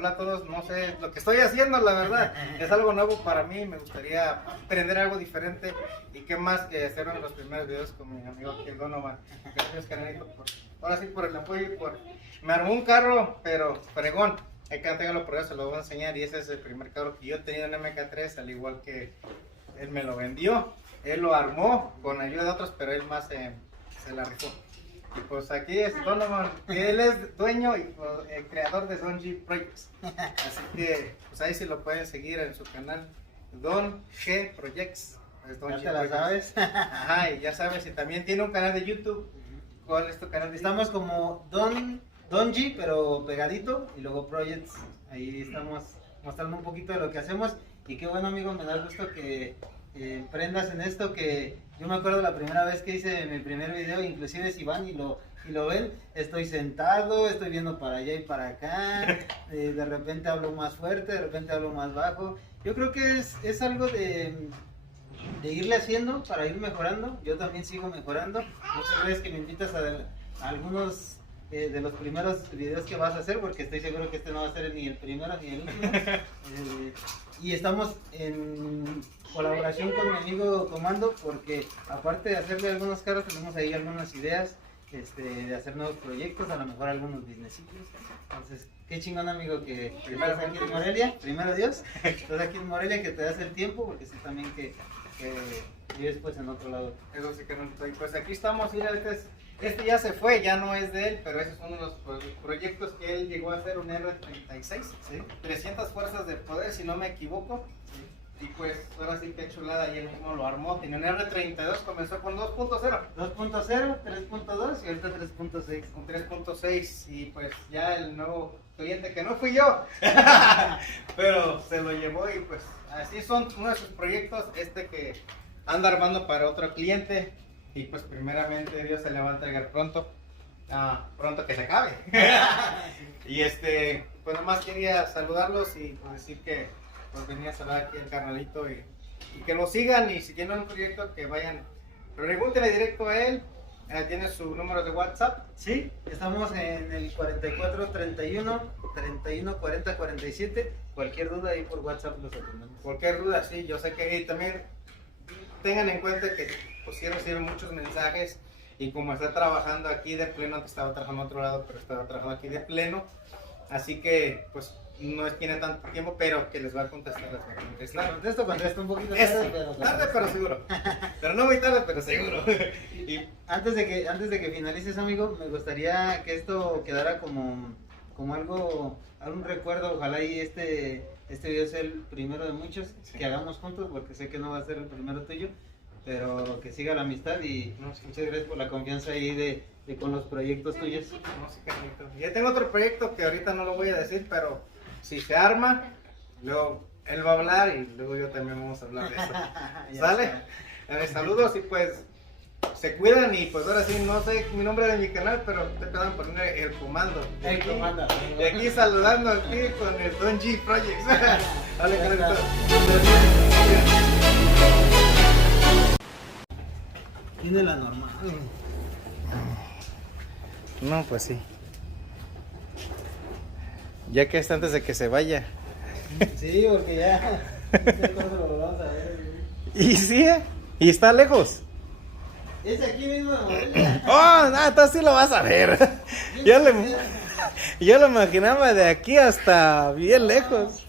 hola a todos, no sé lo que estoy haciendo, la verdad, es algo nuevo para mí, me gustaría aprender algo diferente y qué más que hacer uno de los primeros videos con mi amigo aquí, el Donovan. Gracias, carnalito, ahora sí por el apoyo y me armó un carro, pero fregón, hay que tenerlo por eso, se lo voy a enseñar y ese es el primer carro que yo he tenido en MK3, al igual que él me lo vendió, él lo armó con ayuda de otros, pero él más se la rifó. Y pues aquí es Donovan, él es dueño y el creador de Don G Projects. Así que pues ahí sí lo pueden seguir en su canal Don G Projects. Es Don G Projects. ¿Sabes? Ajá, y ya sabes, y también tiene un canal de YouTube. ¿Cuál es tu canal de YouTube? Estamos como Don G, pero pegadito, y luego Projects. Ahí estamos mostrando un poquito de lo que hacemos. Y qué bueno, amigo, me da gusto que emprendas en esto, que yo me acuerdo la primera vez que hice mi primer video, inclusive si van y lo ven, estoy sentado, estoy viendo para allá y para acá, de repente hablo más fuerte, de repente hablo más bajo. Yo creo que es algo de irle haciendo para ir mejorando. Yo también sigo mejorando. Muchas veces que me invitas a algunos de los primeros videos que vas a hacer, porque estoy seguro que este no va a ser ni el primero ni el último. Y estamos en colaboración con mi amigo Comando, porque aparte de hacerle algunos carros, tenemos ahí algunas ideas de hacer nuevos proyectos, a lo mejor algunos businessillos. Entonces, qué chingón, amigo, que estás aquí en Morelia, primero Dios, estás aquí en Morelia, que te das el tiempo, porque sé también que vives pues en otro lado. Eso sí que no estoy. Pues aquí estamos, mira, este ya se fue, ya no es de él, pero ese es uno de los proyectos que él llegó a hacer, un R36, ¿sí? 300 fuerzas de poder, si no me equivoco. Sí. Y pues ahora sí que chulada, y él mismo lo armó. Tiene un R32, comenzó con 2.0. 2.0, 3.2 y ahorita 3.6. Con 3.6 y pues ya el nuevo cliente, que no fui yo, pero se lo llevó y pues así son uno de sus proyectos, que anda armando para otro cliente. Y pues primeramente Dios se le va a entregar pronto, pronto que se acabe. Y pues nomás quería saludarlos y pues decir que pues venía a saludar aquí al carnalito y que lo sigan, y si tienen un proyecto que vayan, pregúntenle directo a él. ¿Tiene su número de WhatsApp? Sí, estamos en el 4431 31 40 47. Cualquier duda ahí por WhatsApp los atendemos. Cualquier duda, sí, yo sé que también tengan en cuenta que pues sí reciben muchos mensajes, y como está trabajando aquí de pleno, antes estaba trabajando en otro lado, pero estaba trabajando aquí de pleno, así que pues no tiene tanto tiempo, pero que les va a contestar, les va a contestar. Contesto un poquito tarde, pero tarde pero seguro, pero no muy tarde pero seguro. Y antes de que finalices, amigo, me gustaría que esto quedara como algún recuerdo. Ojalá y este video sea el primero de muchos, sí, que hagamos juntos, porque sé que no va a ser el primero tuyo, pero que siga la amistad. Y muchas gracias por la confianza ahí de con los proyectos tuyos. No, sí, carnito. Ya tengo otro proyecto que ahorita no lo voy a decir, pero si se arma, luego él va a hablar y luego yo también vamos a hablar de eso. ¿Sale? Saludos y pues se cuidan, y pues ahora sí, no sé mi nombre de mi canal, pero te pueden poner el Comando. El Comando. Y aquí saludando aquí con el Don G Projects. Dale, carnito. Tiene la normal. No, pues sí. Ya que es antes de que se vaya. Sí, porque ya lo vamos a ver. Y sí, y está lejos. Es aquí mismo de Morelia. Oh, entonces sí lo vas a ver. Yo lo imaginaba de aquí hasta bien lejos.